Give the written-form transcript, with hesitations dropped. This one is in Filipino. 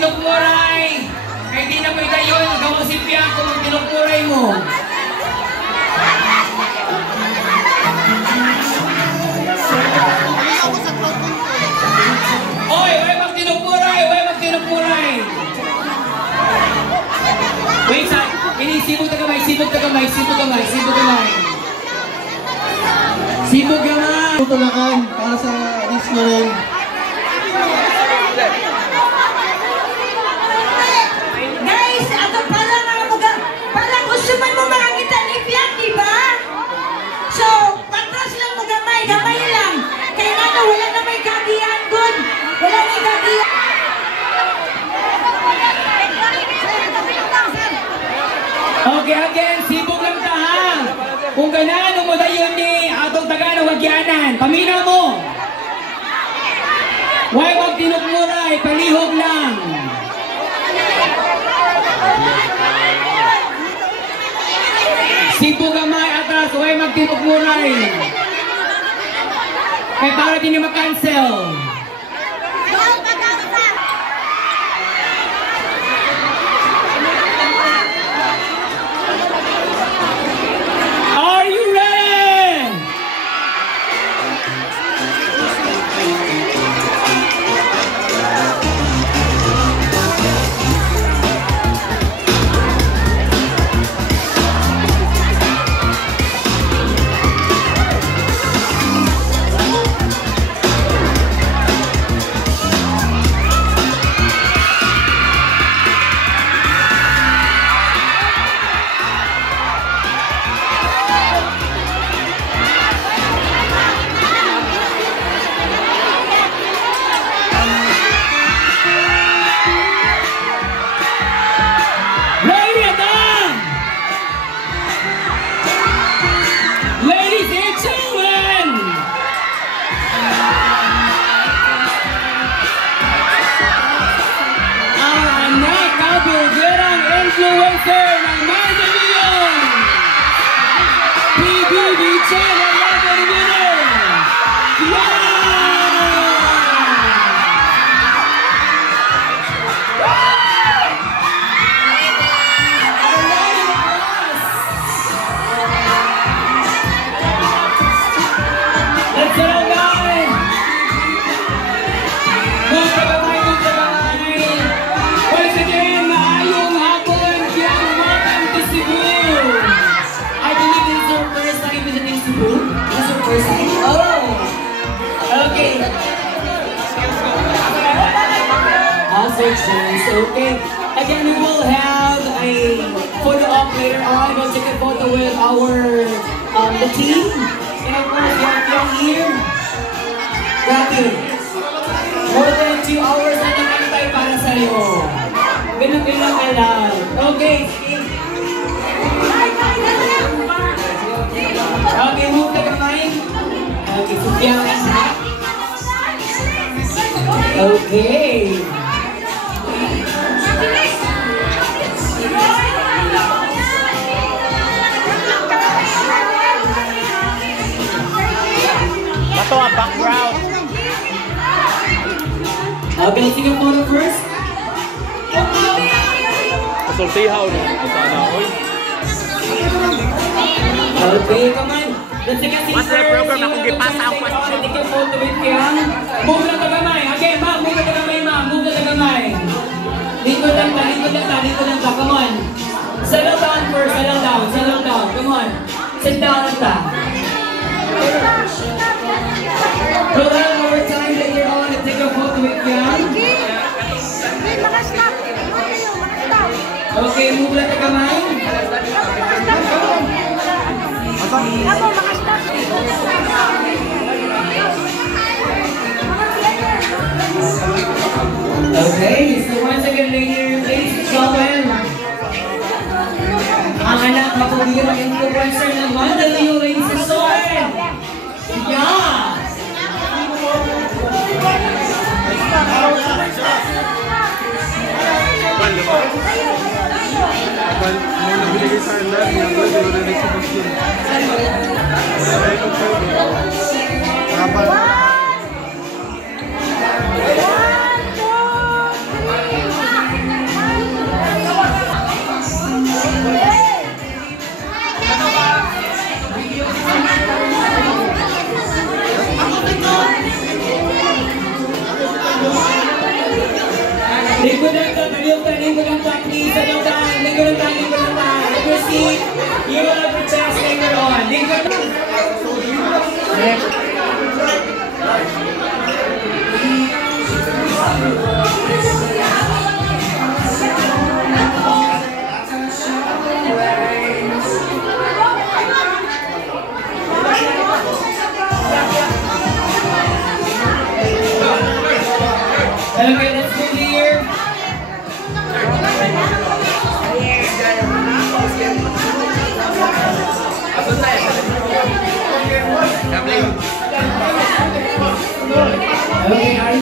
tinukmuray. Kaya di na mo itayon, gawang sipiyan kung magtinukmuray mo. Oy, way magtinukmuray, way magtinukmuray. Wait, sibog na kamay, sibog na kamay, sibog kamay, sibog kamay. Sibog kamay. Tutulakan para sa Disney rin. Guys, ato pala mga parang gusto man mo makakita ni Pian, di ba? So, patras lang mo gamay, gamay lang. Kaya nga na, wala na may kagihan doon. Wala may kagihan. Okay, again, sibog lang ta ha. Kung ganaan mo dayon ni atong taga ng wagyanan, paminaw mo. Huwag magtinukmuray, palihog lang. Sibog gamay atras, huwag magtinukmuray. Kaya para din na mag-cancel. Are you ready? Influencer ng Mandaluyong, PBB Channel Level Winner, let's go guys! Once again, maayong hapon, welcome to Cebu. I believe this is your first time visiting Cebu. This is your first time? Oh! Okay. Okay. Again, we will have a photo op later on. We'll take a photo with the team. And of course, we have here. Grabe. More than 2 hours na nakantay para sa'yo. Bilang ka lang. Okay. Okay, move the kamay. Okay, Sophia. Okay. Ito ang background. Okay, let's take a photo first. Pasultihaw no. Sana oy. Okay, come on. Let's take a seat. What's the program? Akong gipasa ang question. Take a photo with Kiang. Move lang ka gamay. Okay, ma'am. Move lang ka gamay, ma'am. Move lang ka gamay. Likod lang ta, likod lang ta, likod lang ta. Come on. Settle down first. Settle down. Settle down. Come on. Sit down lang ta. So one more time that you're on and take a photo with Kiang. Okay, move lang ka gamay. Okay, so once again, ladies and gentlemen, ang anak mapabigyan ng influencer ng Mandaluyong, ladies and gentlemen. Yeah! seat. You will have the chance later on. Okay, let's move here. Okay,